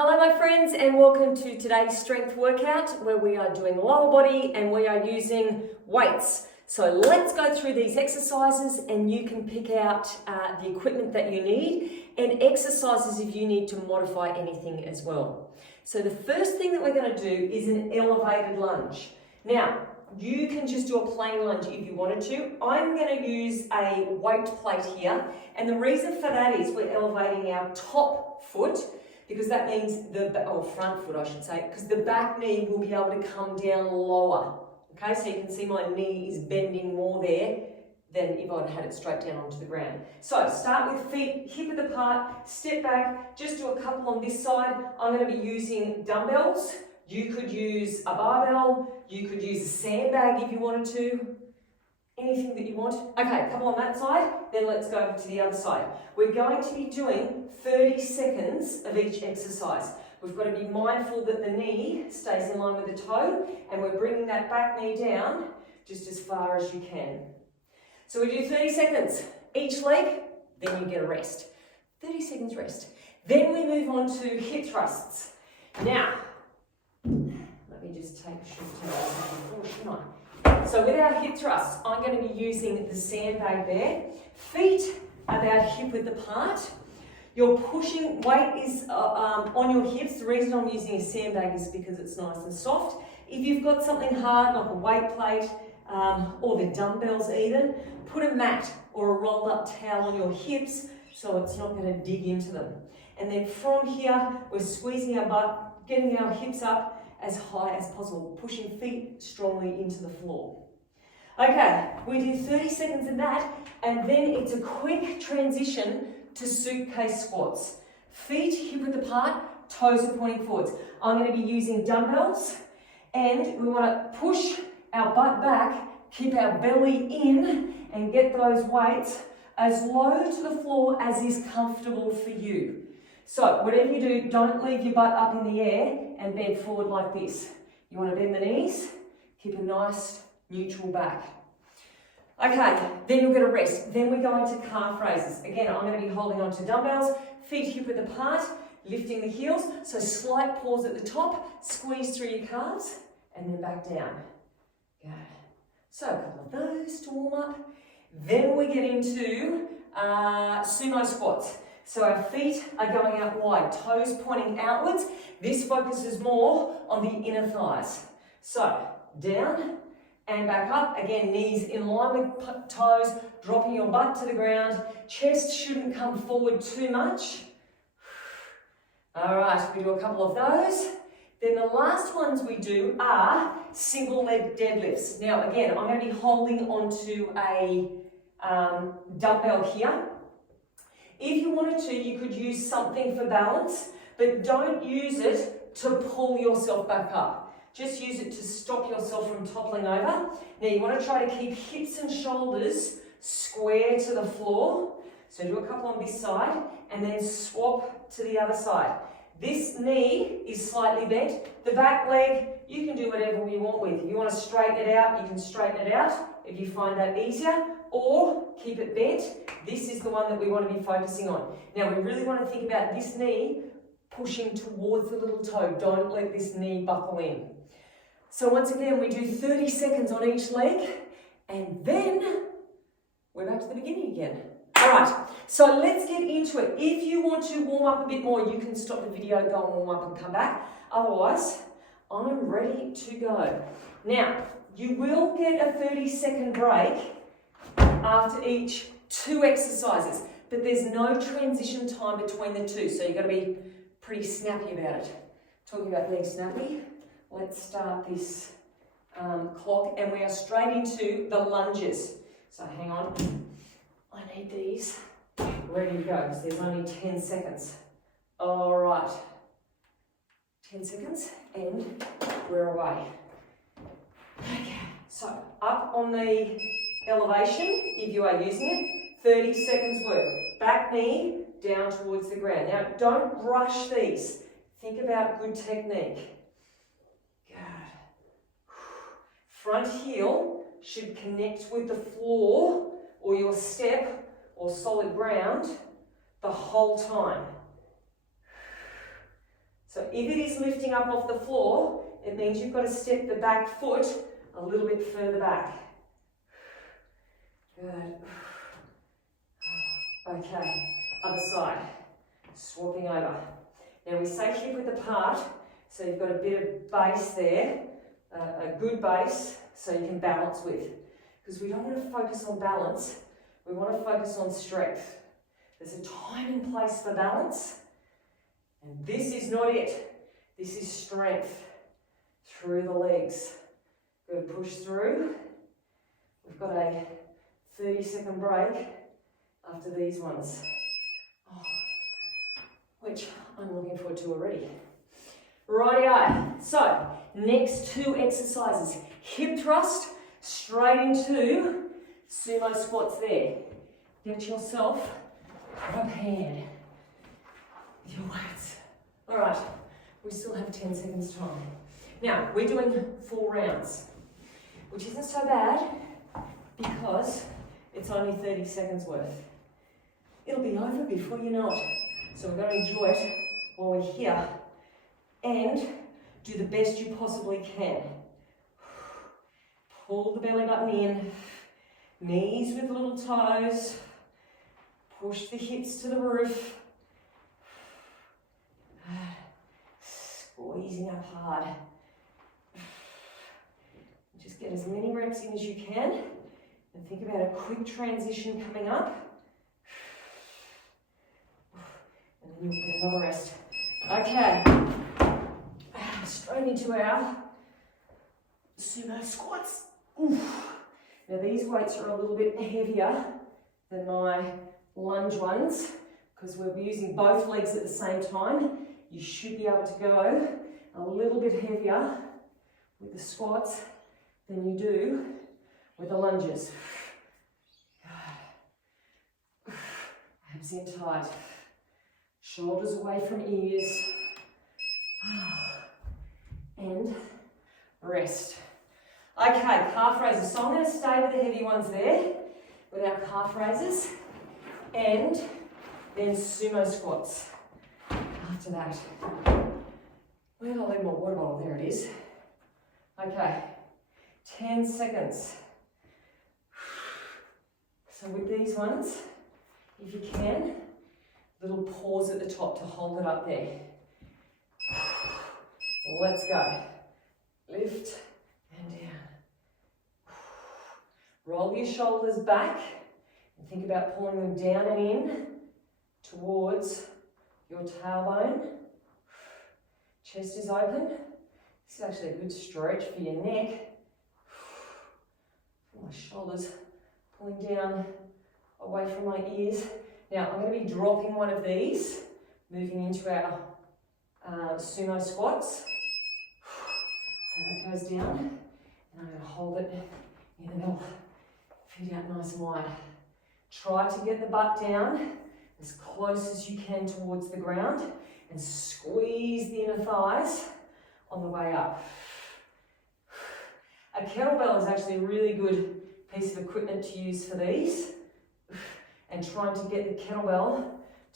Hello my friends and welcome to today's strength workout where we are doing lower body and we are using weights. So let's go through these exercises and you can pick out the equipment that you need and exercises if you need to modify anything as well. So the first thing that we're going to do is an elevated lunge. Now you can just do a plain lunge if you wanted to. I'm going to use a weight plate here, and the reason for that is we're elevating our top foot, because that means front foot I should say, because the back knee will be able to come down lower. Okay, so you can see my knee is bending more there than if I'd had it straight down onto the ground. So start with feet hip width apart, step back, just do a couple on this side. I'm going to be using dumbbells. You could use a barbell, you could use a sandbag if you wanted to. Anything that you want. Okay, a couple on that side, then let's go over to the other side. We're going to be doing 30 seconds of each exercise. We've got to be mindful that the knee stays in line with the toe, and we're bringing that back knee down just as far as you can. So we do 30 seconds each leg, then you get a rest. 30 seconds rest. Then we move on to hip thrusts. Now, let me just take a shift to the shouldn't I? So with our hip thrusts, I'm going to be using the sandbag there. Feet about hip width apart. Your pushing weight is on your hips. The reason I'm using a sandbag is because it's nice and soft. If you've got something hard like a weight plate or the dumbbells even, put a mat or a rolled up towel on your hips so it's not going to dig into them. And then from here, we're squeezing our butt, getting our hips up as high as possible, pushing feet strongly into the floor. Okay, we do 30 seconds of that, and then it's a quick transition to suitcase squats. Feet hip width apart, toes are pointing forwards. I'm going to be using dumbbells, and we want to push our butt back, keep our belly in, and get those weights as low to the floor as is comfortable for you. So whatever you do, don't leave your butt up in the air and bend forward like this. You want to bend the knees, keep a nice neutral back. Okay, then you'll get a rest. Then we go into calf raises. Again, I'm going to be holding on to dumbbells, feet hip width apart, lifting the heels. So slight pause at the top, squeeze through your calves, and then back down. Good. So a couple of those to warm up. Then we get into sumo squats. So our feet are going out wide, toes pointing outwards. This focuses more on the inner thighs. So down and back up. Again, knees in line with toes, dropping your butt to the ground. Chest shouldn't come forward too much. All right, we do a couple of those. Then the last ones we do are single leg deadlifts. Now again, I'm going to be holding onto a dumbbell here. If you wanted to, you could use something for balance, but don't use it to pull yourself back up. Just use it to stop yourself from toppling over. Now you want to try to keep hips and shoulders square to the floor. So do a couple on this side and then swap to the other side. This knee is slightly bent. The back leg, you can do whatever you want with. If you want to straighten it out, you can straighten it out if you find that easier, or keep it bent. This is the one that we want to be focusing on. Now we really want to think about this knee pushing towards the little toe. Don't let this knee buckle in. So once again, we do 30 seconds on each leg, and then we're back to the beginning again. All right, so let's get into it. If you want to warm up a bit more, you can stop the video, go and warm up and come back. Otherwise, I'm ready to go. Now, you will get a 30-second break after each 2 exercises, but there's no transition time between the 2, so you've got to be pretty snappy about it. Talking about being snappy, let's start this clock, and we are straight into the lunges. So hang on, I need these ready to go because there's only 10 seconds. All right, 10 seconds, and we're away. Okay, so up on the elevation, if you are using it, 30 seconds worth. Back knee down towards the ground. Now, don't rush these. Think about good technique. Good. Front heel should connect with the floor or your step or solid ground the whole time. So So if it is lifting up off the floor, it means you've got to step the back foot a little bit further back. Good. Okay, other side. Swapping over. Now we say hip width apart, so you've got a bit of base there, a good base, so you can balance with. Because we don't want to focus on balance, we want to focus on strength. There's a time and place for balance, and this is not it. This is strength through the legs. Good, push through. We've got a 30-second break after these ones, which I'm looking forward to already. Rightio, so next two exercises. Hip thrust straight into sumo squats there. Get yourself prepared with your weights. All right, we still have 10 seconds time. Now, we're doing 4 rounds, which isn't so bad because it's only 30 seconds worth. It'll be over before you know it. So we're going to enjoy it while we're here and do the best you possibly can. Pull the belly button in, knees with little toes, push the hips to the roof, squeezing up hard. Just get as many reps in as you can and think about a quick transition coming up. And then you'll get another rest. Okay, straight into our sumo squats. Oof. Now these weights are a little bit heavier than my lunge ones because we'll be using both legs at the same time. You should be able to go a little bit heavier with the squats than you do with the lunges. Abs in tight. Shoulders away from ears. And rest. Okay, calf raises. So I'm going to stay with the heavy ones there, with our calf raises, and then sumo squats after that. Where did I leave my water bottle? There it is. Okay, 10 seconds. So with these ones, if you can, little pause at the top to hold it up there. Let's go. Lift and down. Roll your shoulders back and think about pulling them down and in towards your tailbone. Chest is open. This is actually a good stretch for your neck. My shoulders pulling down away from my ears. Now I'm going to be dropping one of these, moving into our sumo squats. So that goes down, and I'm going to hold it in the middle. Feet out nice and wide. Try to get the butt down as close as you can towards the ground and squeeze the inner thighs on the way up. A kettlebell is actually a really good piece of equipment to use for these, and trying to get the kettlebell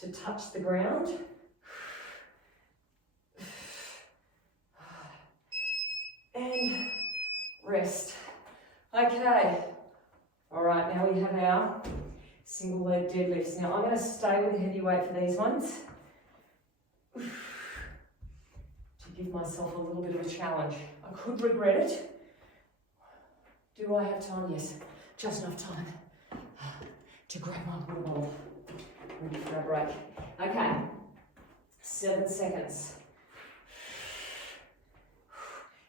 to touch the ground. And rest. Okay. All right, now we have our single leg deadlifts. Now I'm going to stay with the heavy weight for these ones to give myself a little bit of a challenge. I could regret it. Do I have time? Yes, just enough time to grab my water bottle. Ready for a break. Okay, 7 seconds.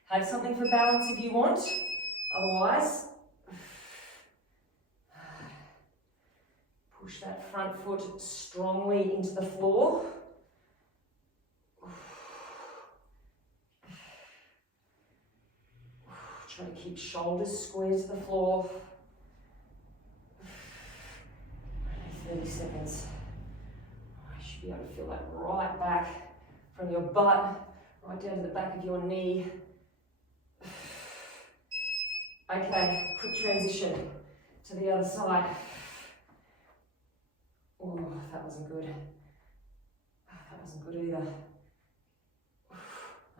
Have something for balance if you want. Otherwise, push that front foot strongly into the floor. Try to keep shoulders square to the floor. 30 seconds. You should be able to feel that right back from your butt, right down to the back of your knee. Okay, quick transition to the other side. Oh, that wasn't good. That wasn't good either.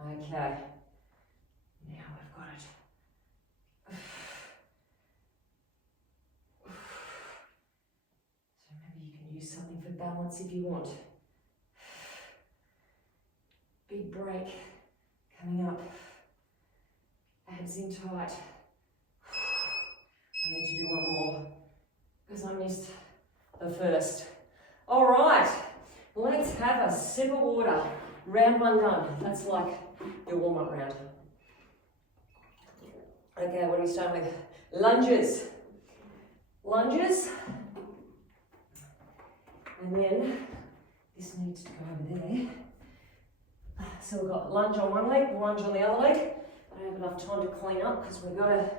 Okay. Now we've got it. So maybe you can use something for balance if you want. Big break coming up. Abs in tight. I need to do one more because I missed the first. All right, let's have a sip of water. Round one done. That's like your warm-up round. Okay, what are we starting with? Lunges. Lunges. And then this needs to go over there. So we've got lunge on one leg, lunge on the other leg. I don't have enough time to clean up because we've got to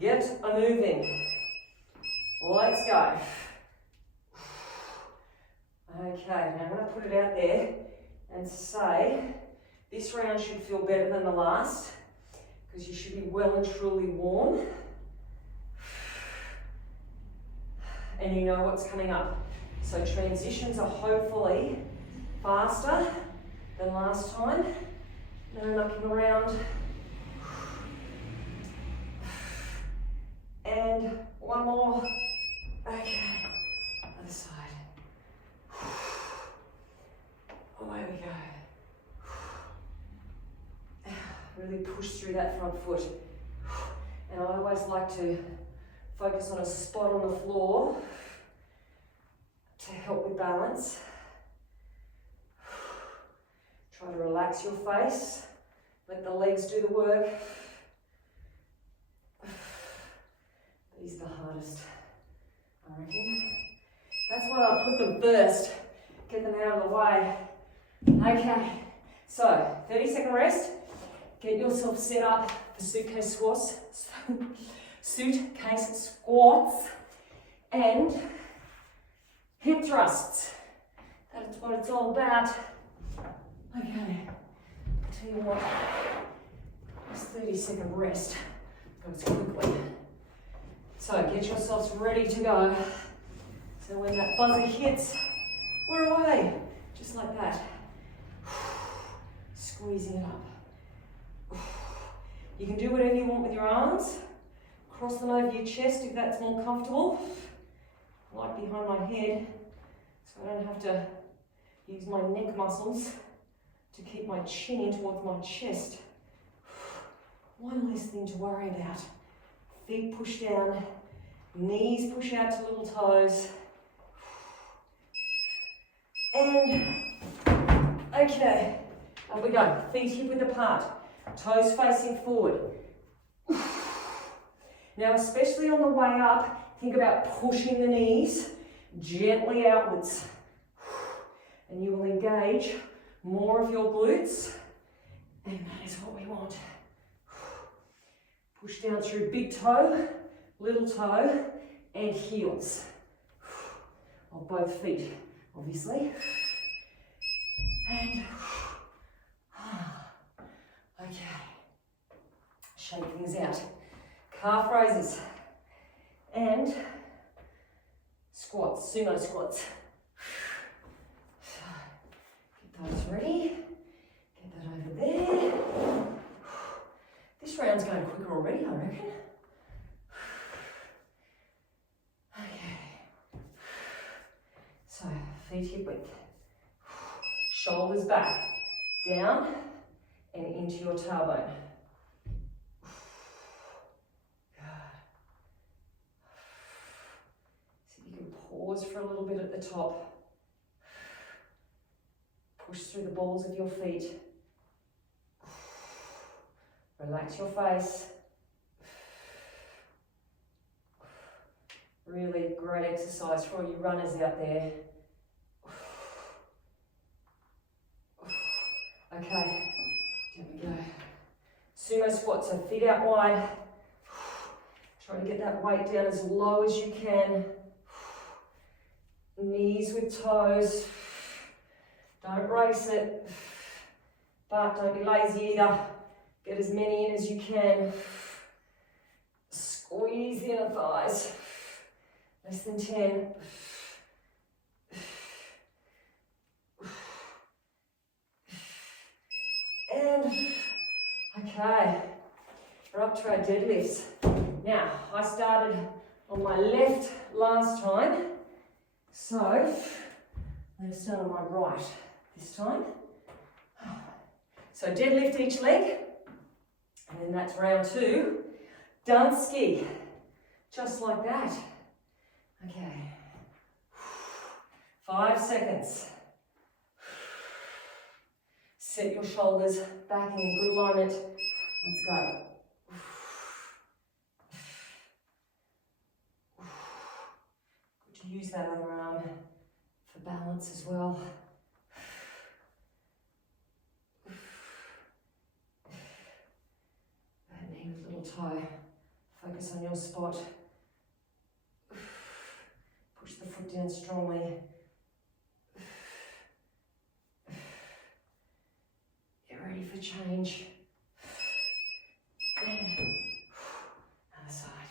get a moving. Let's go. Okay, now I'm going to put it out there and say this round should feel better than the last because you should be well and truly warm. And you know what's coming up. So transitions are hopefully faster than last time. No knocking around. And one more. Okay, other side. Away we go. Really push through that front foot. And I always like to focus on a spot on the floor to help with balance. Try to relax your face. Let the legs do the work. These are the hardest, I reckon. That's why I put them first. Get them out of the way. Okay, so 30-second rest. Get yourself set up for suitcase squats. Suitcase squats and hip thrusts. That's what it's all about. Okay, tell you what, this 30-second rest goes quickly. So get yourselves ready to go. So when that buzzer hits, we're away, just like that. Squeezing it up. You can do whatever you want with your arms. Cross them over your chest if that's more comfortable. Like behind my head, so I don't have to use my neck muscles to keep my chin in towards my chest. One less thing to worry about. Feet push down, knees push out to little toes. And, okay, up we go. Feet hip width apart, toes facing forward. Now, especially on the way up, think about pushing the knees gently outwards. And you will engage more of your glutes, and that is what we want. Push down through big toe, little toe, and heels of both feet, obviously. And okay, shake things out. Calf raises and squats, sumo squats. Get those ready. Get that over there. This round's going quicker already, I reckon. Okay. So, feet hip width. Shoulders back. Down and into your tailbone. See if you can pause for a little bit at the top. Push through the balls of your feet. Relax your face. Really great exercise for all you runners out there. Okay, here we go. Sumo squats, so feet out wide. Try to get that weight down as low as you can. Knees with toes. Don't race it, but don't be lazy either. Get as many in as you can. Squeeze the inner thighs. Less than 10. And Okay, we're up to our deadlifts. Now, I started on my left last time, so I'm going to start on my right this time. So deadlift each leg, and then that's round 2. Done ski, just like that. Okay, 5 seconds. Set your shoulders back in good alignment. Let's go. Good to use that other arm for balance as well. That knee with little toe. Focus on your spot. Push the foot down strongly. Get ready for change. And other side.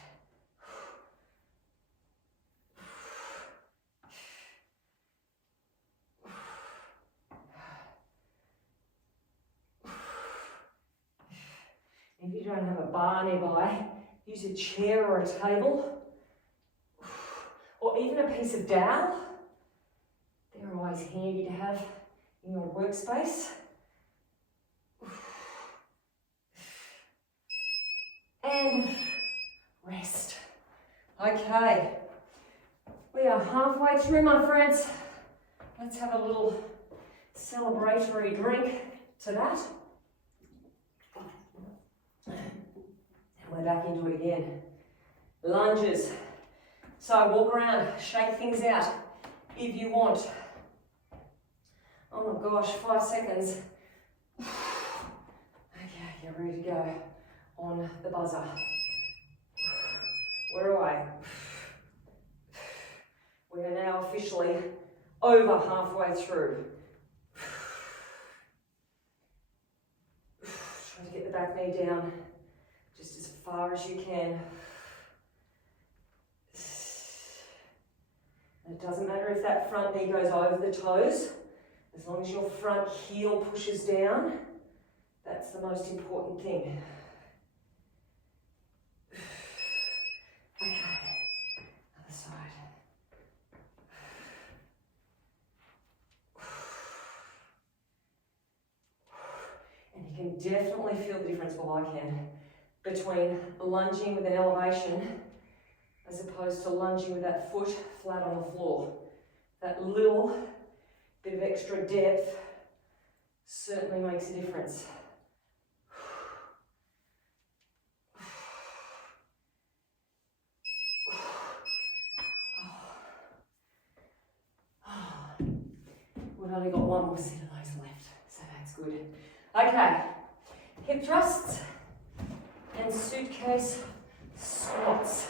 If you don't have a bar nearby, use a chair or a table, or even a piece of dowel. They're always handy to have in your workspace. And rest. Okay, we are halfway through, my friends. Let's have a little celebratory drink to that. And we're back into it again. Lunges. So walk around, shake things out if you want. Oh my gosh, 5 seconds. Okay, get ready to go on the buzzer. We're away. We are now officially over halfway through. Try to get the back knee down just as far as you can. And it doesn't matter if that front knee goes over the toes, as long as your front heel pushes down, that's the most important thing. Okay, other side. And you can definitely feel the difference, well I can, between lunging with an elevation as opposed to lunging with that foot flat on the floor. That little bit of extra depth certainly makes a difference. We've only got one more set of those left, so that's good. Okay, hip thrusts and suitcase squats.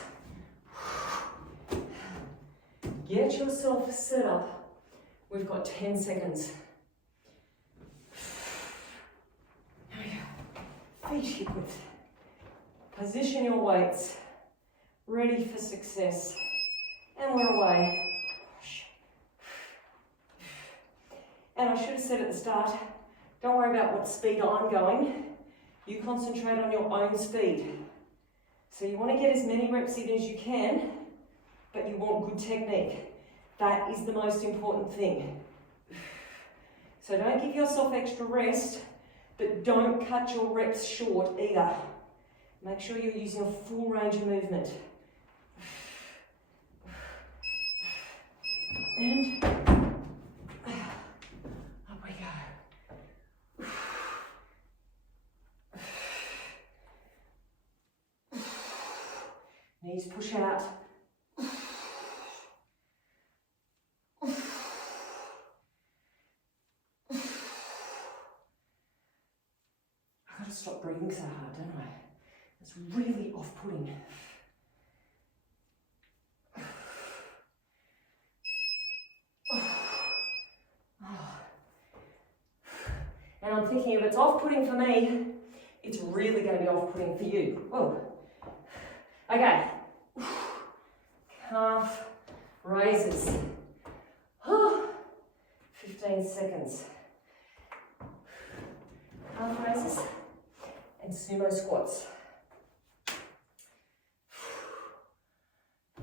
Get yourself set up. We've got 10 seconds. There we go. Feet hip width. Position your weights. Ready for success. And we're away. And I should have said at the start, don't worry about what speed I'm going. You concentrate on your own speed. So you want to get as many reps in as you can, but you want good technique. That is the most important thing. So don't give yourself extra rest, but don't cut your reps short either. Make sure you're using a full range of movement. And up we go. Knees push out. I've got to stop breathing so hard, don't I? It's really off-putting. And I'm thinking if it's off-putting for me, it's really going to be off-putting for you. Whoa. Okay. Calf raises. 15 seconds. Calf raises. and sumo squats.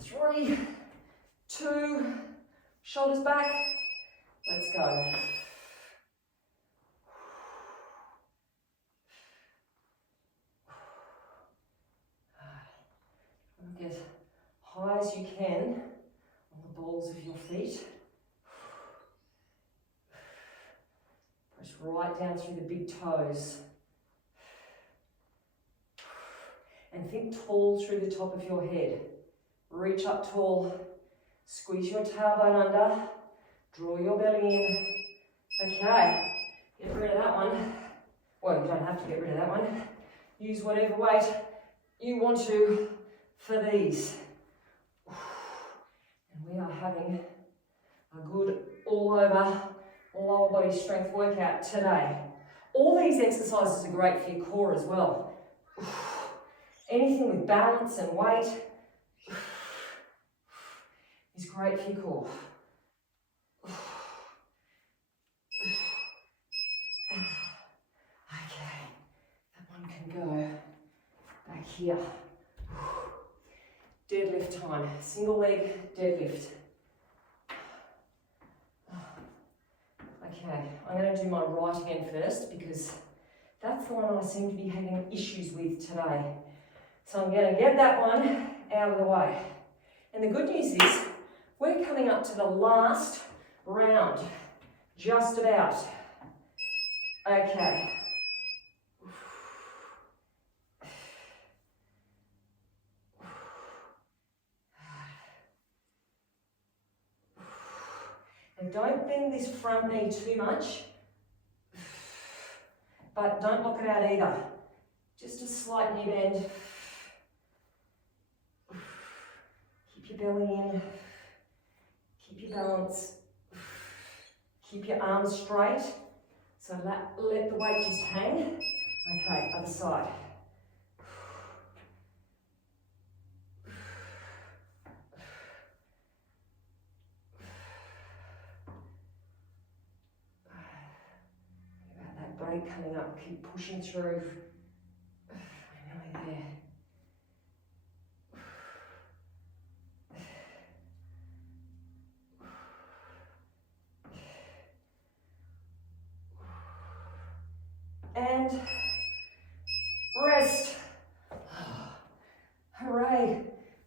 3, 2, shoulders back. Let's go. Get high as you can on the balls of your feet. Press right down through the big toes. And think tall through the top of your head. Reach up tall. Squeeze your tailbone under. Draw your belly in. Okay, get rid of that one. Well, you don't have to get rid of that one. Use whatever weight you want to for these. And we are having a good all over lower body strength workout today. All these exercises are great for your core as well. Anything with balance and weight is great for your core. Okay, that one can go back here. Deadlift time, single leg deadlift. Okay, I'm going to do my right hand first because that's the one I seem to be having issues with today. So I'm going to get that one out of the way. And the good news is we're coming up to the last round, just about. Okay. And don't bend this front knee too much, but don't lock it out either. Just a slight knee bend. Keep your belly in. Keep your balance. Keep your arms straight. So let the weight just hang. Okay, other side. About that break coming up. Keep pushing through. We're nearly there. And rest. Hooray,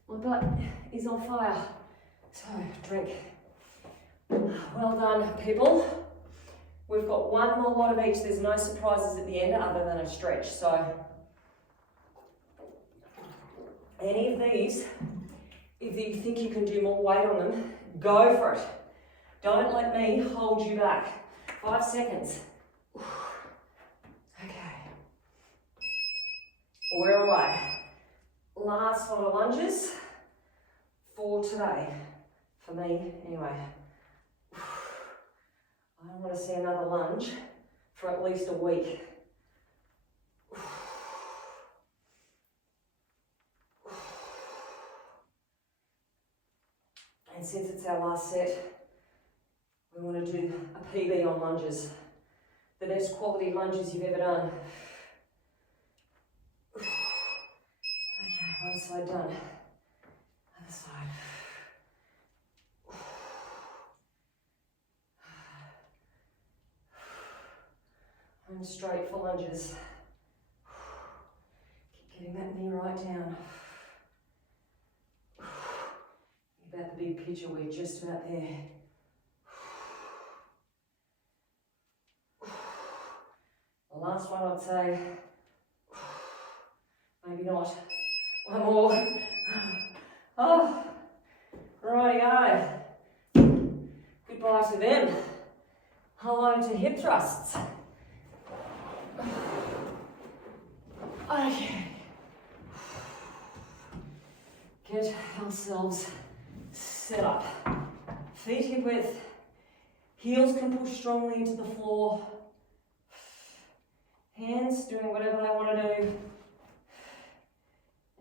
my butt is on fire. So drink. Well done, people. We've got one more lot of each. There's no surprises at the end other than a stretch. So any of these, if you think you can do more weight on them, go for it. Don't let me hold you back. 5 seconds. We're away. Last lot of lunges for today. For me, anyway. I don't want to see another lunge for at least a week. And since it's our last set, we want to do a PB on lunges. The best quality lunges you've ever done. One side done, other side. Home straight for lunges. Keep getting that knee right down. About the big picture, we're just about there. The last one I'd say, maybe not. One more. Oh, righty-o. Goodbye to them. Hello to hip thrusts. Okay. Get ourselves set up. Feet hip width. Heels can push strongly into the floor. Hands doing whatever they want to do.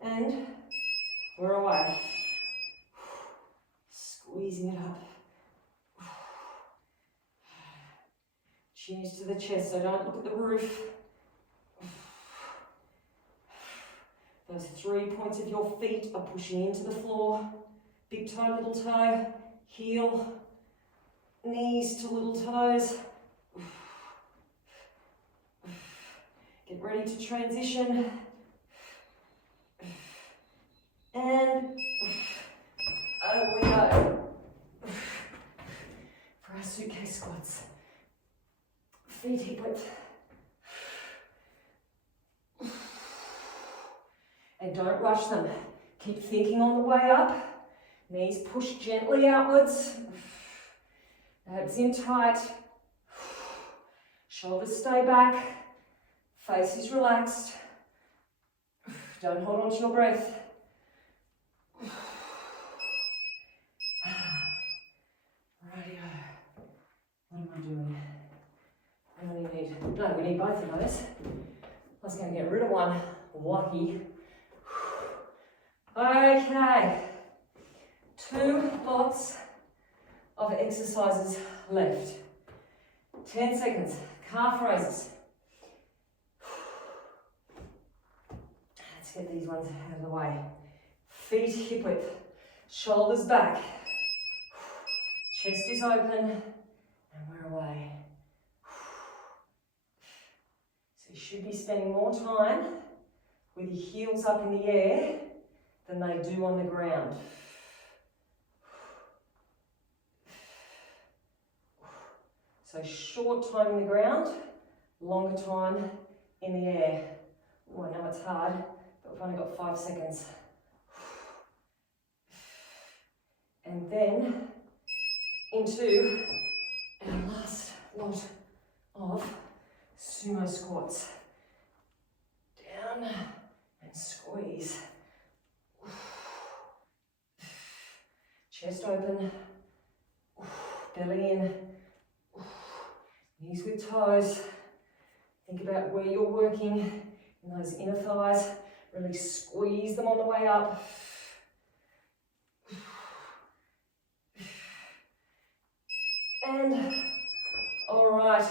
And we're away. Squeezing it up. Chin is to the chest, so don't look at the roof. Those 3 points of your feet are pushing into the floor. Big toe, little toe, heel, knees to little toes. Get ready to transition. And over we go. For our suitcase squats. Feet hip width. And don't rush them. Keep thinking on the way up. Knees push gently outwards. Abs in tight. Shoulders stay back. Face is relaxed. Don't hold on to your breath. Rightio. What am I doing? We need both of those. I was going to get rid of one. Lucky. Okay. 2 lots of exercises left. 10 seconds. Calf raises. Let's get these ones out of the way. Feet hip width. Shoulders back. Chest is open. And we're away. So you should be spending more time with your heels up in the air than they do on the ground. So short time in the ground, longer time in the air. Oh, I know it's hard, but we've only got 5 seconds. And then into our last lot of sumo squats. Down and squeeze. Chest open, belly in, knees with toes. Think about where you're working in those inner thighs. Really squeeze them on the way up. And, all right,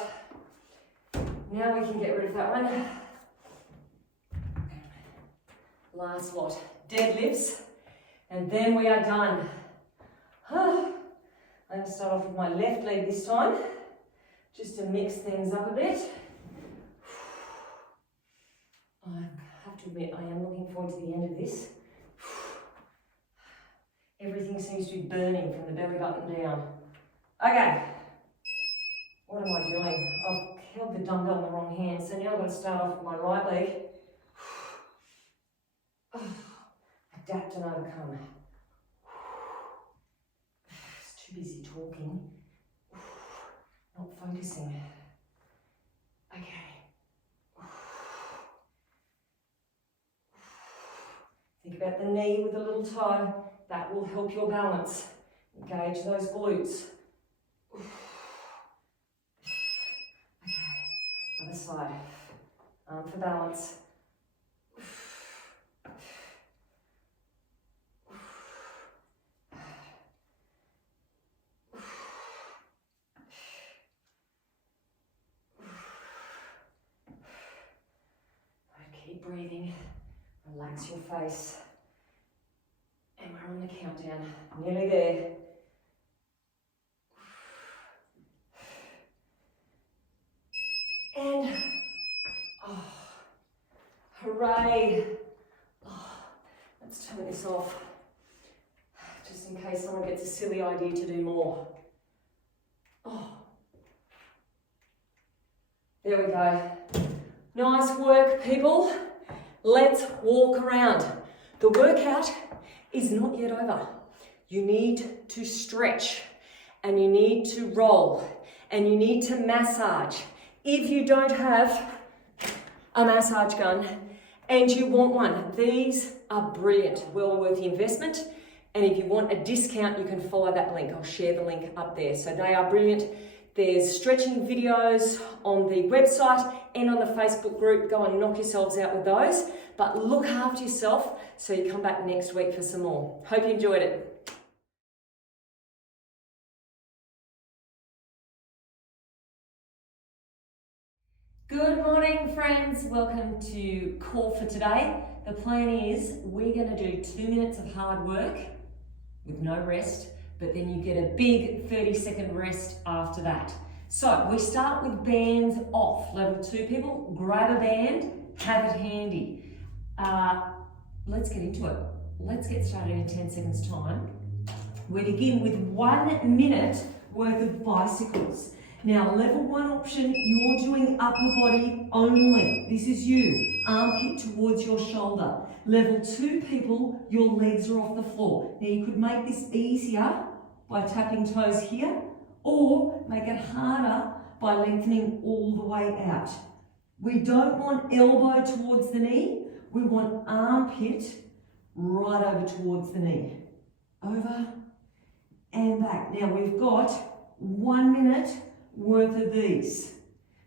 now we can get rid of that one. Last lot, deadlifts, and then we are done. I'm going to start off with my left leg this time, just to mix things up a bit. I have to admit, I am looking forward to the end of this. Everything seems to be burning from the belly button down. Okay, what am I doing? I've held the dumbbell in the wrong hand, so now I've got to start off with my right leg. Adapt and overcome. It's too busy talking, not focusing. Okay. Think about the knee with a little toe. That will help your balance. Engage those glutes. Okay, other side. Arm for balance. Keep breathing. Relax your face. And we're on the countdown. Nearly there. And, oh, hooray. Oh, let's turn this off, just in case someone gets a silly idea to do more. Oh, there we go. Nice work, people. Let's walk around. The workout is not yet over. You need to stretch, and you need to roll, and you need to massage. If you don't have a massage gun and you want one, these are brilliant, well worth the investment. And if you want a discount, you can follow that link. I'll share the link up there. So they are brilliant. There's stretching videos on the website and on the Facebook group. Go and knock yourselves out with those. But look after yourself so you come back next week for some more. Hope you enjoyed it. Good morning, friends. Welcome to Call for Today. the plan is we're going to do 2 minutes of hard work with no rest, but then you get a big 30-second rest after that. So we start with bands off. Level 2 people, grab a band, have it handy. Let's get into it. Let's get started in 10 seconds time. We begin with 1 minute worth of bicycles. Now, level 1 option, you're doing upper body only. This is you, armpit towards your shoulder. Level 2 people, your legs are off the floor. Now, you could make this easier by tapping toes here, or make it harder by lengthening all the way out. We don't want elbow towards the knee. We want armpit right over towards the knee. Over and back. Now, we've got 1 minute worth of these.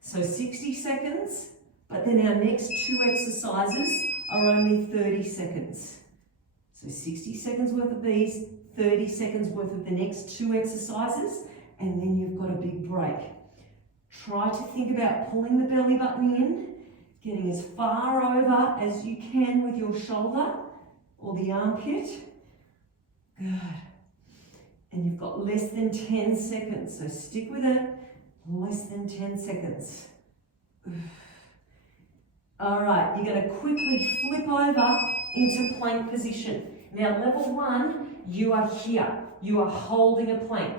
So 60 seconds, but then our next 2 exercises are only 30 seconds. So 60 seconds worth of these, 30 seconds worth of the next 2 exercises, and then you've got a big break. Try to think about pulling the belly button in, getting as far over as you can with your shoulder or the armpit. Good. And you've got less than 10 seconds, so stick with it. Less than 10 seconds. All right, you're going to quickly flip over into plank position. Now, level 1, you are here. You are holding a plank.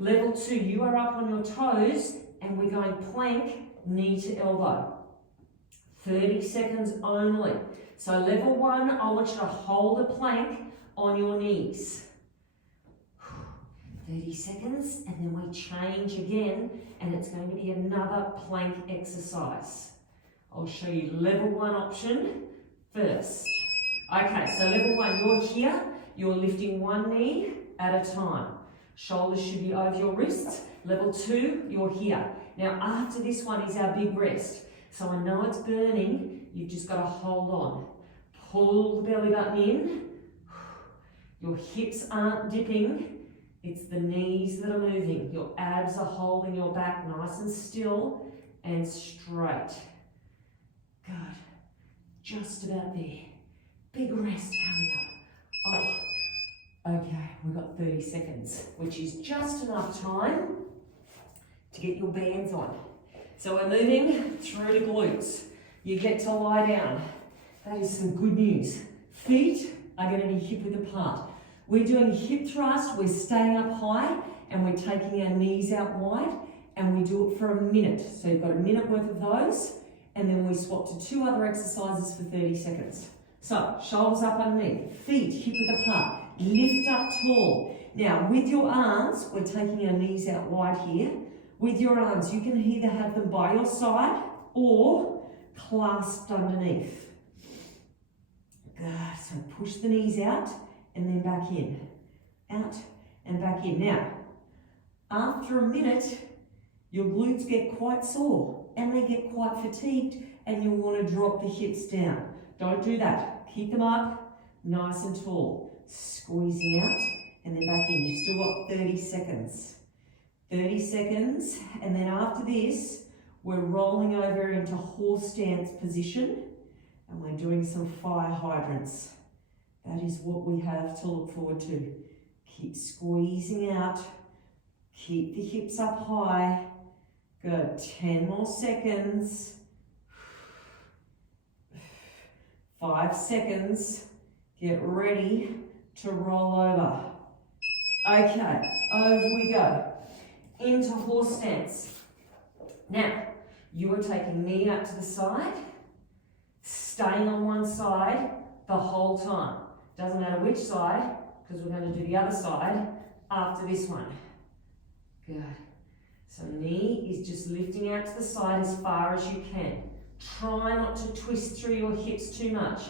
Level 2, you are up on your toes, and we're going plank, knee to elbow. 30 seconds only. So level 1, I want you to hold a plank on your knees. 30 seconds, and then we change again, and it's going to be another plank exercise. I'll show you level 1 option first. Okay, so level 1, you're here, you're lifting 1 knee at a time. Shoulders should be over your wrists. Level 2, you're here. Now after this one is our big rest. So I know it's burning, you've just got to hold on. Pull the belly button in. Your hips aren't dipping. It's the knees that are moving. Your abs are holding your back nice and still and straight. Good. Just about there. Big rest coming up. Oh, okay, we've got 30 seconds, which is just enough time to get your bands on. So we're moving through the glutes. You get to lie down. That is some good news. Feet are going to be hip width apart. We're doing hip thrust, we're staying up high, and we're taking our knees out wide, and we do it for a minute. So you've got a minute worth of those, and then we swap to 2 other exercises for 30 seconds. So, shoulders up underneath, feet hip width apart, lift up tall. Now, with your arms, we're taking our knees out wide here. With your arms, you can either have them by your side or clasped underneath. Good, so push the knees out, and then back in, out and back in. Now, after a minute, your glutes get quite sore and they get quite fatigued, and you'll want to drop the hips down. Don't do that. Keep them up, nice and tall. Squeezing out and then back in. You've still got 30 seconds. 30 seconds, and then after this, we're rolling over into horse stance position, and we're doing some fire hydrants. That is what we have to look forward to. Keep squeezing out. Keep the hips up high. Good. 10 more seconds. 5 seconds. Get ready to roll over. Okay, over we go. Into horse stance. Now, you are taking knee up to the side, staying on one side the whole time. Doesn't matter which side, because we're going to do the other side after this one. Good. So knee is just lifting out to the side as far as you can. Try not to twist through your hips too much.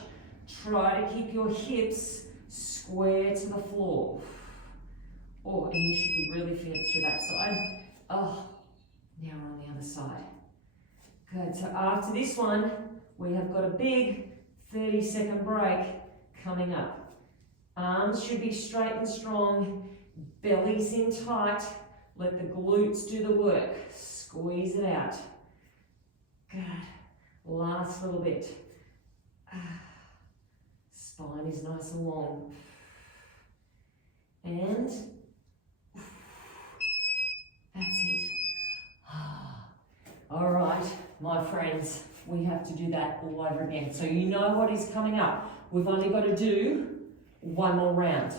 Try to keep your hips square to the floor. Oh, and you should be really feeling it through that side. Oh, now we're on the other side. Good, so after this one, we have got a big 30-second break coming up. Arms should be straight and strong, belly's in tight. Let the glutes do the work. Squeeze it out. Good, last little bit. Spine is nice and long. And that's it. All right, my friends, we have to do that all over again. So you know what is coming up. We've only got to do one more round.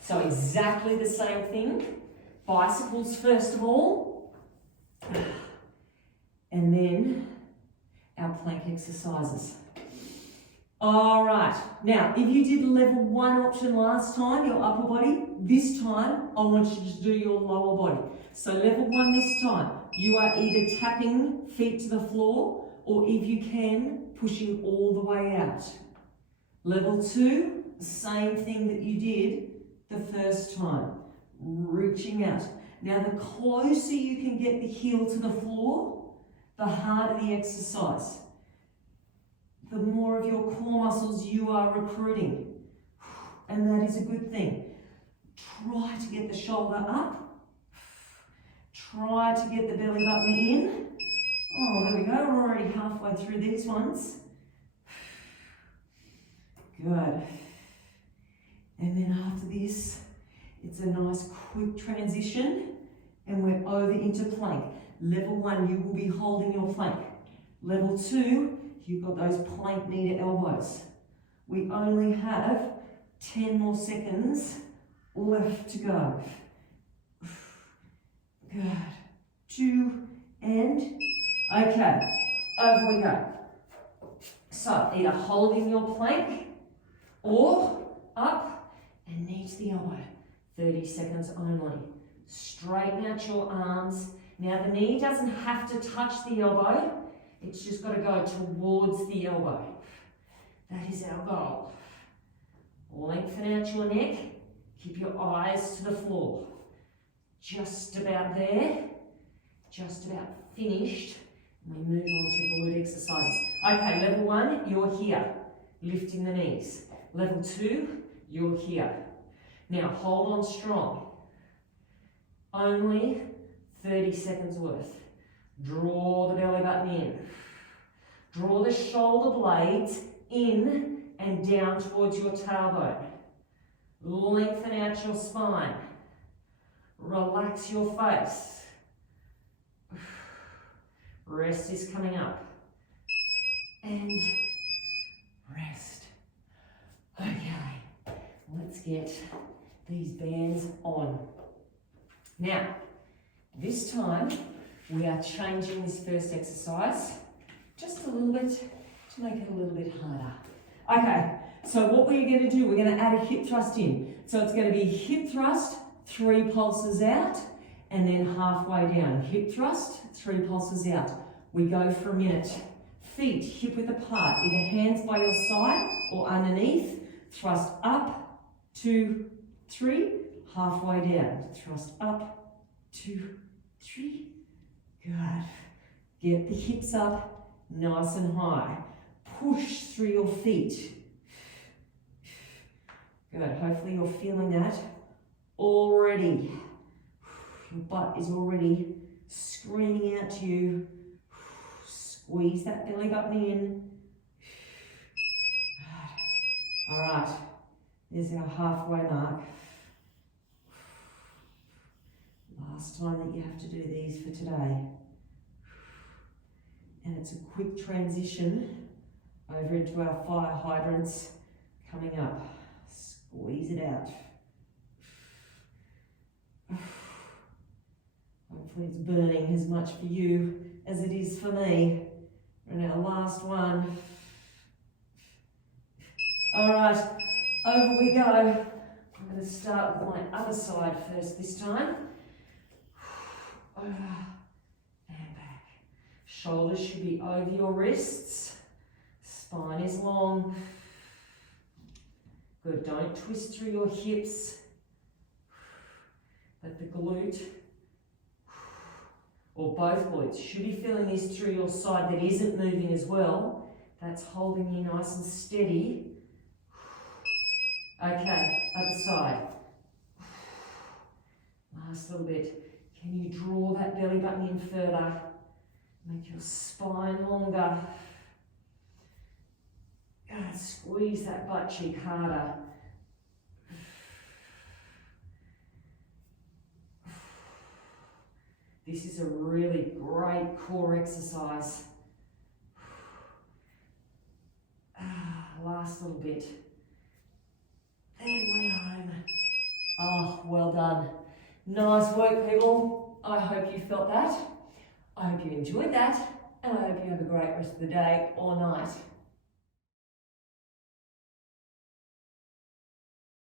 So exactly the same thing. Bicycles first of all. And then our plank exercises. All right, now if you did level 1 option last time, your upper body, this time I want you to do your lower body. So level 1 this time, you are either tapping feet to the floor or if you can, pushing all the way out. Level 2, same thing that you did the first time, reaching out. Now the closer you can get the heel to the floor, the harder the exercise. The more of your core muscles you are recruiting. And that is a good thing. Try to get the shoulder up. Try to get the belly button in. Oh, there we go. We're already halfway through these ones. Good. And then after this, it's a nice quick transition and we're over into plank. Level 1, you will be holding your plank. Level 2, you've got those plank knee to elbows. We only have 10 more seconds left to go. Good. 2 and okay, over we go. So either holding your plank or up and knee to the elbow. 30 seconds only. Straighten out your arms. Now the knee doesn't have to touch the elbow. It's just got to go towards the elbow. That is our goal. Lengthen out your neck. Keep your eyes to the floor. Just about there. Just about finished. And we move on to glute exercises. Okay, level 1, you're here. Lifting the knees. Level 2, you're here. Now hold on strong. Only 30 seconds worth. Draw the belly button in. Draw the shoulder blades in and down towards your tailbone. Lengthen out your spine. Relax your face. Rest is coming up. And rest. Okay, let's get these bands on. Now, this time we are changing this first exercise just a little bit to make it a little bit harder. Okay, so what we're going to do, we're going to add a hip thrust in. So it's going to be hip thrust, 3 pulses out, and then halfway down. Hip thrust, 3 pulses out. We go for a minute. Feet hip width apart, either hands by your side or underneath. Thrust up, 2, 3, halfway down. Thrust up, 2, 3. Good. Get the hips up, nice and high. Push through your feet. Good. Hopefully you're feeling that already. Your butt is already screaming out to you. Squeeze that belly button in. All right, there's our halfway mark. Last time that you have to do these for today. And it's a quick transition over into our fire hydrants coming up. Squeeze it out. Hopefully it's burning as much for you as it is for me. And our last one. All right, over we go. I'm going to start with my other side first this time. Over and back. Shoulders should be over your wrists. Spine is long. Good, don't twist through your hips. But the glute, or both glutes, should be feeling this through your side that isn't moving as well. That's holding you nice and steady. Okay, other side. Last little bit. Can you draw that belly button in further? Make your spine longer. Squeeze that butt cheek harder. This is a really great core exercise. Last little bit. And we're home. Oh, well done. Nice work, people. I hope you felt that. I hope you enjoyed that. And I hope you have a great rest of the day or night.